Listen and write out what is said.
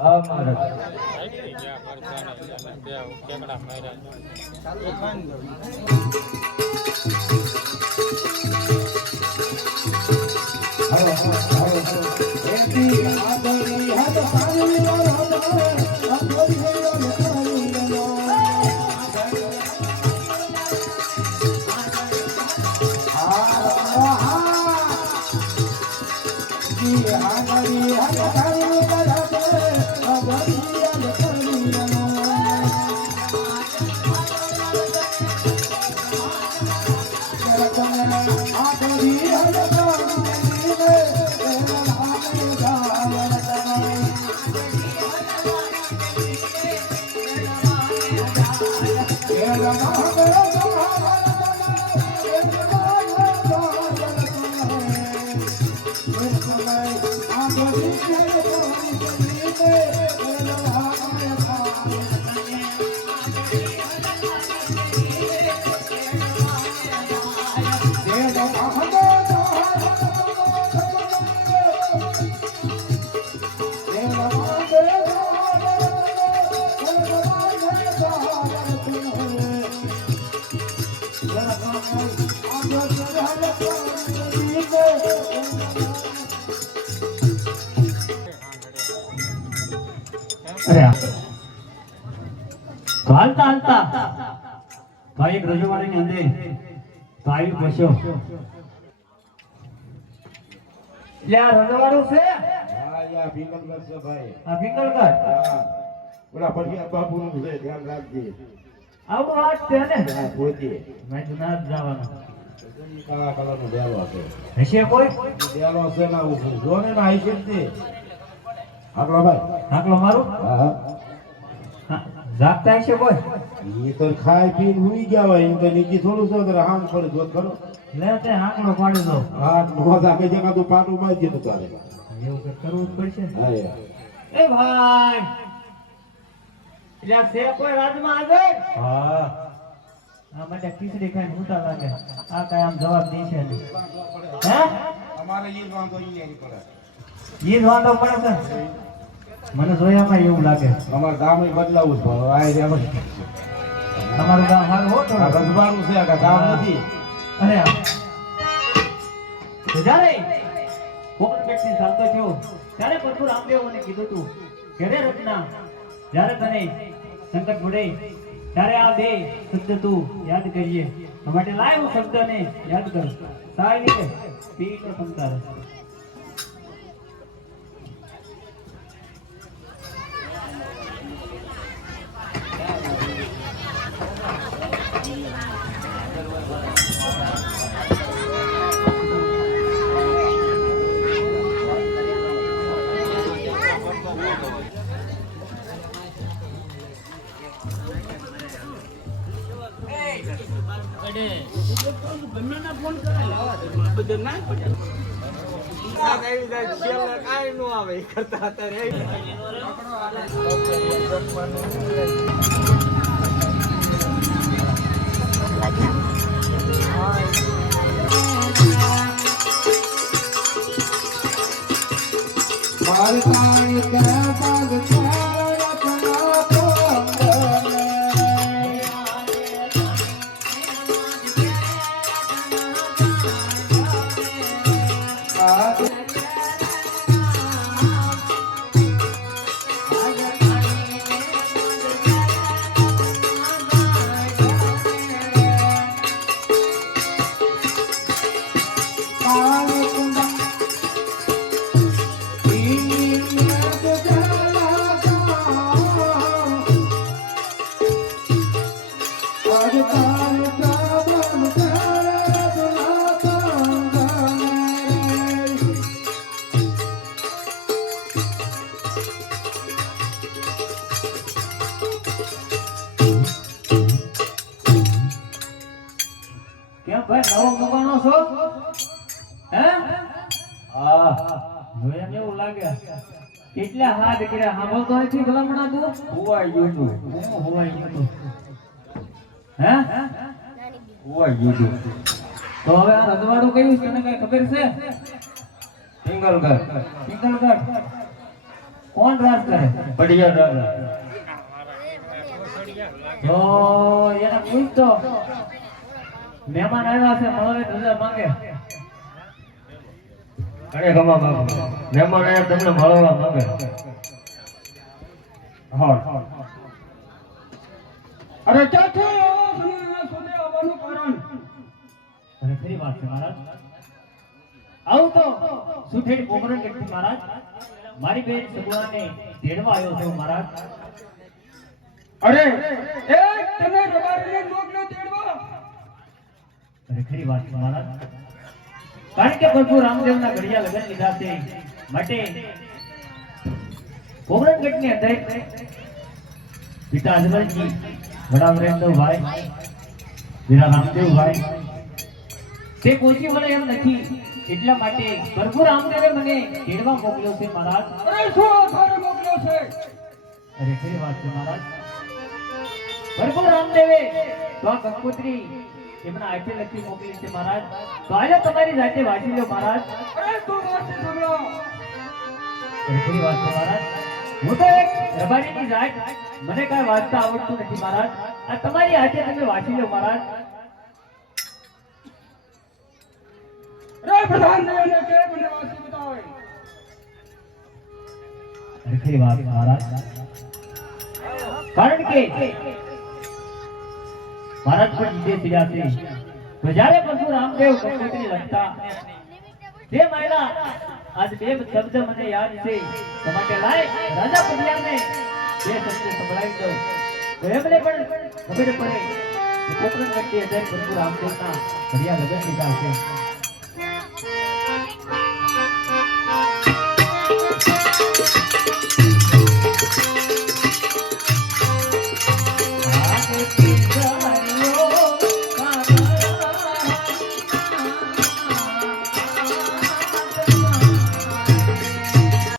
હા મહારાજ હાલતા હાલતા ભાઈ એક રજવાડાની અંદર ભાઈ બસ્યો એટલે આ રજવાડું છે હા યા ભીકલગઢ છે ભાઈ આ ભીકલગઢ હા ઓલા પટિયા બાપુનું છે ધ્યાન રાખજે આવું હાથ છે ને હા પોતી મેં તો ના જવાનું કાળા કલરનો ડેલો છે હશે કોઈ ડેલો છે ના ઉભું જો ને ના આઈ છે આગલો ભાઈ આકલો મારું હા હા જાગતા હશે કોઈ ઈ તો ખાઈ પીને હુઈ ગયા હોય એમ તો નીચે થોડું છો તો હામ પડી જોત કરો લે તે આકલો પાડી દો હા મોઢા કે જગા તું પાટું મારી દીધું તારે એવું કે કરવું જ પડશે હા યાર એ ભાઈ એટલે છે કોઈ રાજમાં આવે હા આ માટે ખીચડી ખાઈને ઉતા લાગે આ કઈ આમ જવાબ દે છે નહીં હે અમારે ઈ વાંધો ઈ નહીં પડે ઈ જ વાંધો પડે છે મને જોયામાં એવું લાગે અમારે ગામ બદલાવું છે આ રહ્યા તમારું ગામ હારું હો આ રજવાડું છે આ ગામ નથી અરે જ્યારે કોકણ વ્યક્તિ ચાલતો થયો ત્યારે બધું રામદેવને કીધું તું ઘરે રચના જ્યારે તને સંકટ પડે ત્યારે આ બે શબ્દ તું યાદ કરીએ તો માટે લાય હું શબ્દને યાદ કર સાય નહીં પી તો સંતાર ફોન કરતા કેમ ભાઈ નવો મકાનો છો હે હા જોયા કેવું લાગે કેટલા હાથ કર્યા સાંભળતો નથી ભલામણા તું હોવાઈ ગયું તું હોવાઈ ગયું તું હે હોવાઈ ગયું તું તો હવે આ રજવાડું કયું તને કઈ ખબર છે સિંગલગઢ કોણ રાજ કરે? પડિયા રાજા. તો એને પૂછતો મહેમાન આવ્યા છે મળે રજા માંગે. અરે ગમા બાપુ, મહેમાન આયા તમને મળવા માંગે. હા અરે ચાચો તમે સુધી આવવાનું કારણ અરે ફરી વાત છે મહારાજ. આવું તો સુઠેડ પોમરણ ગઢથી મહારાજ મારી બેન સગુણાને તેડવા આવ્યો છું મહારાજ. અરે એ તમે રબારીને મોકલો તેડવા. અરે ખરી વાત છે મહારાજ. કારણ કે પ્રભુ રામદેવના ઘડિયા લગ્ન લીધા છે માટે પોમરણગઢની અંદર પિતા અજમલજી વડા વરેન્દ્રભાઈ વીરા રામદેવભાઈ તે પહોંચી વળે એમ નથી, એટલા માટે પ્રભુ રામદેવે મને તેડવા મોકલ્યો છે મહારાજ. અરે શું આધારે મોકલ્યો છે? અરે ખરી વાત છે મહારાજ. પ્રભુ રામદેવે તો આ કંકોત્રી એમના હાથે લખી મોકલી છે મહારાજ. તો આજે તમારી જાતે વાંચી લો મહારાજ. અરે તું વાંચી સંભળાવ. અરે ખરી વાત છે મહારાજ. હું તો એક રબારીની જાત, મને કાંઈ વાંચતા આવડતું નથી મહારાજ. આ તમારી હાથે તમે વાંચી લો મહારાજ. અરે પ્રધાન દેવને કે મને વાંચી બતાવે. અરે ખરી વાત છે મહારાજ. કારણ કે મહારાજ પણ વિદેશ ગયા છે. તો જ્યારે પ્રભુ રામદેવ કંકોત્રી લખતા તે મહિલા આજ બે શબ્દ મને યાદ છે. તો માટે લાય રાજા પટિયાને બે શબ્દ સંભળાવી દઉં તો એમને પણ ખબર પડે કે પોકરણ ગઢની અંદર પ્રભુ રામદેવના ઘડિયા લગ્ન લીધા છે.